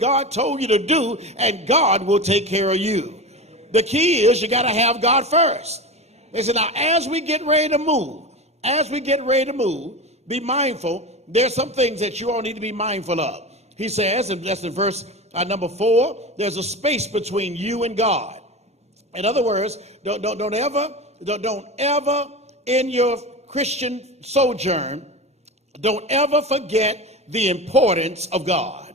God told you to do, and God will take care of you. The key is you got to have God first. They said, now as we get ready to move, be mindful. There's some things that you all need to be mindful of. He says, and that's in verse number 4, there's a space between you and God. In other words, don't ever in your Christian sojourn, don't ever forget the importance of God.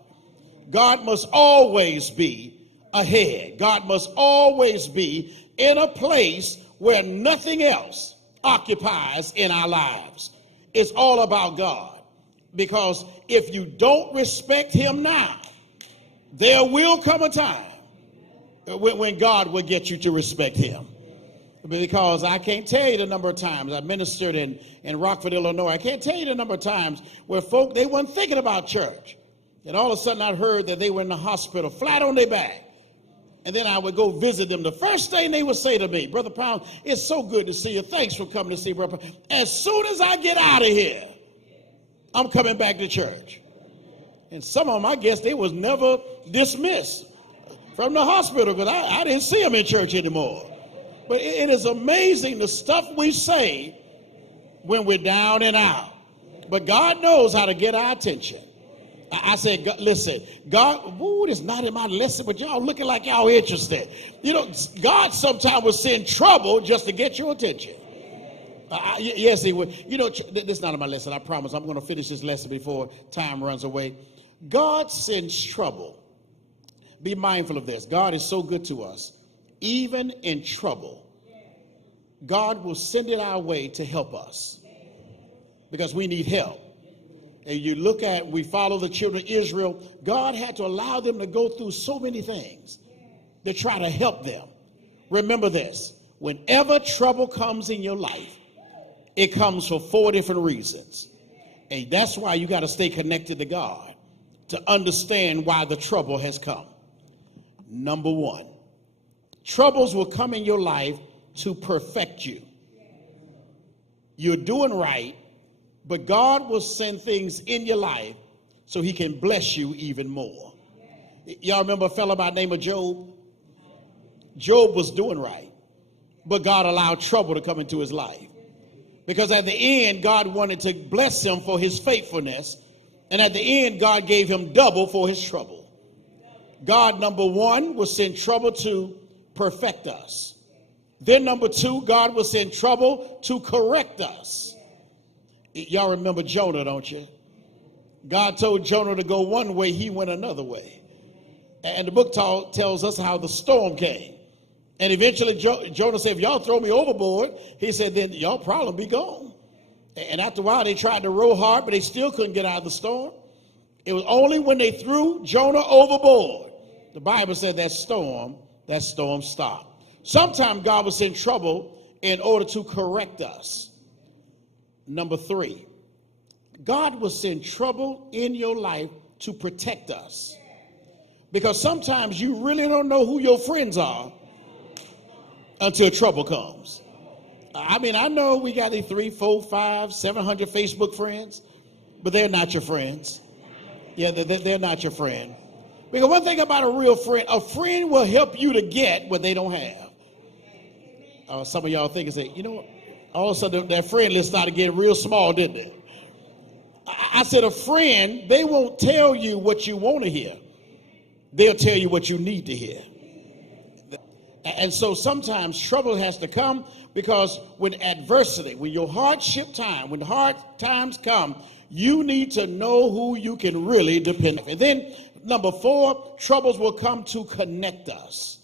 God must always be ahead. God must always be in a place where nothing else occupies in our lives. It's all about God. Because if you don't respect him now, there will come a time when God will get you to respect him. Because I can't tell you the number of times I ministered in Rockford, Illinois. I can't tell you the number of times where folk, they weren't thinking about church. And all of a sudden I heard that they were in the hospital, flat on their back. And then I would go visit them. The first thing they would say to me, Brother Pound, it's so good to see you. Thanks for coming to see Brother Pound. As soon as I get out of here, I'm coming back to church. And some of them, I guess, they was never dismissed from the hospital because I didn't see them in church anymore. But it is amazing the stuff we say when we're down and out. But God knows how to get our attention. I said, listen, God, this is not in my lesson, but y'all looking like y'all interested. You know, God sometimes will send trouble just to get your attention. Yes, he would. You know, this is not in my lesson, I promise. I'm going to finish this lesson before time runs away. God sends trouble. Be mindful of this. God is so good to us. Even in trouble, God will send it our way to help us because we need help. And you look at, we follow the children of Israel. God had to allow them to go through so many things to try to help them. Remember this, whenever trouble comes in your life, it comes for 4 different reasons. And that's why you got to stay connected to God to understand why the trouble has come. Number 1, troubles will come in your life to perfect you. You're doing right, but God will send things in your life so he can bless you even more. Y'all remember a fellow by the name of Job? Job was doing right, but God allowed trouble to come into his life. Because at the end, God wanted to bless him for his faithfulness. And at the end, God gave him double for his trouble. God, number 1, will send trouble to perfect us. Then number 2, God will send trouble to correct us. Y'all remember Jonah, don't you? God told Jonah to go one way, he went another way. And the book tells us how the storm came. And eventually Jonah said, if y'all throw me overboard, he said, then y'all probably be gone. And after a while, they tried to row hard, but they still couldn't get out of the storm. It was only when they threw Jonah overboard, the Bible said that storm stopped. Sometimes God will send trouble in order to correct us. Number 3, God will send trouble in your life to protect us. Because sometimes you really don't know who your friends are until trouble comes. I mean, I know we got 3, 4, 5, 700 Facebook friends, but they're not your friends. Yeah, they're not your friend. Because one thing about a friend will help you to get what they don't have. Some of y'all think and say, you know what? All of a sudden that friend list started getting real small, didn't it? I said a friend, they won't tell you what you want to hear. They'll tell you what you need to hear. And so sometimes trouble has to come because when adversity, when your hardship time, when hard times come, you need to know who you can really depend on. And then number 4, troubles will come to connect us.